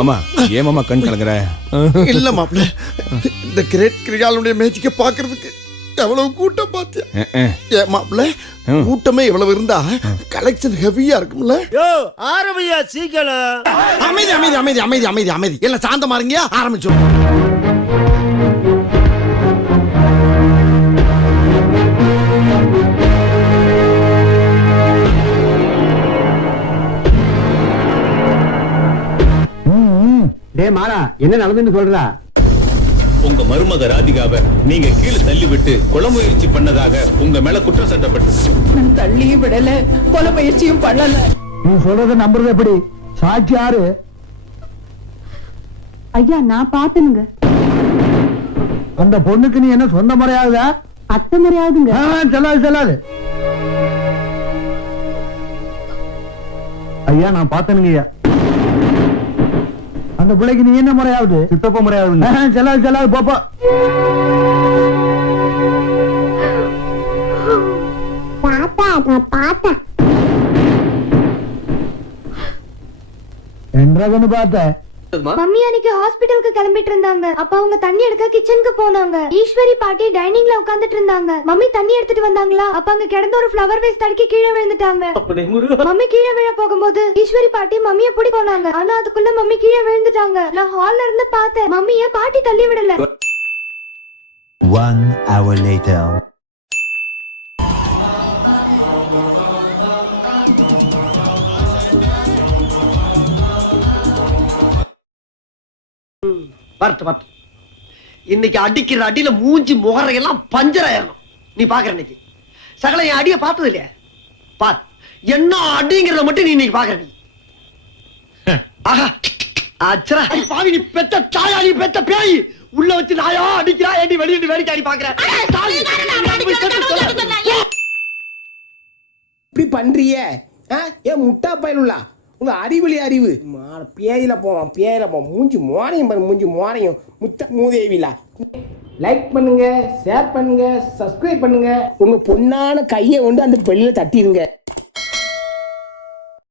மாமா ஏன் மாமா கண் கலங்குற? இல்ல மாப்பிள்ள, இந்த கிரேட் கிரிகாலுடைய மேட்சிக்க பாக்குறதுக்கு எவ்வளவு கூட்டம் பாத்தியா? ஏன் மாப்பிள்ள, கூட்டமே இவ்வளவு இருந்தா கலெக்ஷன் ஹெவியா இருக்கும்ல? யோ ஆரம்பியா சீக்கிரம். அமைதி அமைதி அமைதி அமைதி அமைதி அமைதி எல்லாம் சாந்தமா இருங்க, ஆரம்பிச்சோம். டேய் மாலா, என்ன நடந்துன்னு சொல்றா? உங்க மருமக ராதிகாவை நீங்க கீழே தள்ளி விட்டு கொலை முயற்சி பண்ணதாக உங்க மேல குற்றம் சாட்டப்பட்டது. நான் தள்ளியும் விடல, கொலை முயற்சியும் பண்ணல. நீ சொல்றத நம்புறது எப்படி? சாட்சி யாரு? ஐயா நான் பாத்தனுங்க. அந்த பொண்ணுக்கு நீ என்ன சொந்த முறையாகுதா? அத்தை முறையாகுதுங்க. செல்லாது செல்லாது. ஐயா நான் பாத்தனுங்க ஐயா. அந்த பிள்ளைக்கு நீ என்ன முறையாவது? சித்தப்ப முறையாவது. செல்லாது செல்லாது போப்பா. என்றான்னு பார்த்த மம்மி அன்னைக்கு ஹாஸ்பிடலுக்கு கிளம்பிட்டு இருந்தாங்க. அப்ப அவங்க தண்ணி எடுக்க கிச்சனுக்கு போனாங்க. ஈஸ்வரி பாட்டி டைனிங்ல உட்கார்ந்துட்டு இருந்தாங்க. மம்மி தண்ணி எடுத்துட்டு வந்தாங்களா, அப்ப அங்க கிடந்த ஒரு ஃப்ளவர் வேஸ்ட் தடுக்கி கீழே விழுந்துட்டாங்க. மம்மி கீழே விழ போகும்போது ஈஸ்வரி பாட்டி மம்மிய பிடி போனாங்க. ஆனா அதுக்குள்ள மம்மி கீழே விழுந்துட்டாங்க. நான் ஹால்ல இருந்து பார்த்தேன். மம்மிய பாட்டி தள்ளி விடல. 1 hour later. வரட்டு இன்னைக்கு அடிக்கிற அடியில மூஞ்சி முகரையெல்லாம் பஞ்சர் ஆயிரணும். நீ பாக்குற இன்னைக்கு சகல என் அடிய பார்த்தது இல்லையா? பாத் என்ன அடிங்கிறத மட்டும் நீ இன்னைக்கு பாக்குற. நீ ஆஹா அச்சரா பாவி, நீ பெத்த தாயா, நீ பெத்த பேய் உள்ள வச்சு நாயா அடிக்கிறா, ஏண்டி வெளியிட்டு வேடிக்கை அடி பாக்குற? இப்படி பண்றிய ஏன் முட்டா பயனுள்ளா? உங்க அறிவுலி அறிவு பேயில போவான் மூஞ்சி மோரையும் பாரு, மூஞ்சி மோரையும் முத்த மூதேவிலா. லைக் பண்ணுங்க, ஷேர் பண்ணுங்க, சப்ஸ்கிரைப் பண்ணுங்க. உங்க பொண்ணான கையை கொண்டு அந்த பெல்லில தட்டிடுங்க.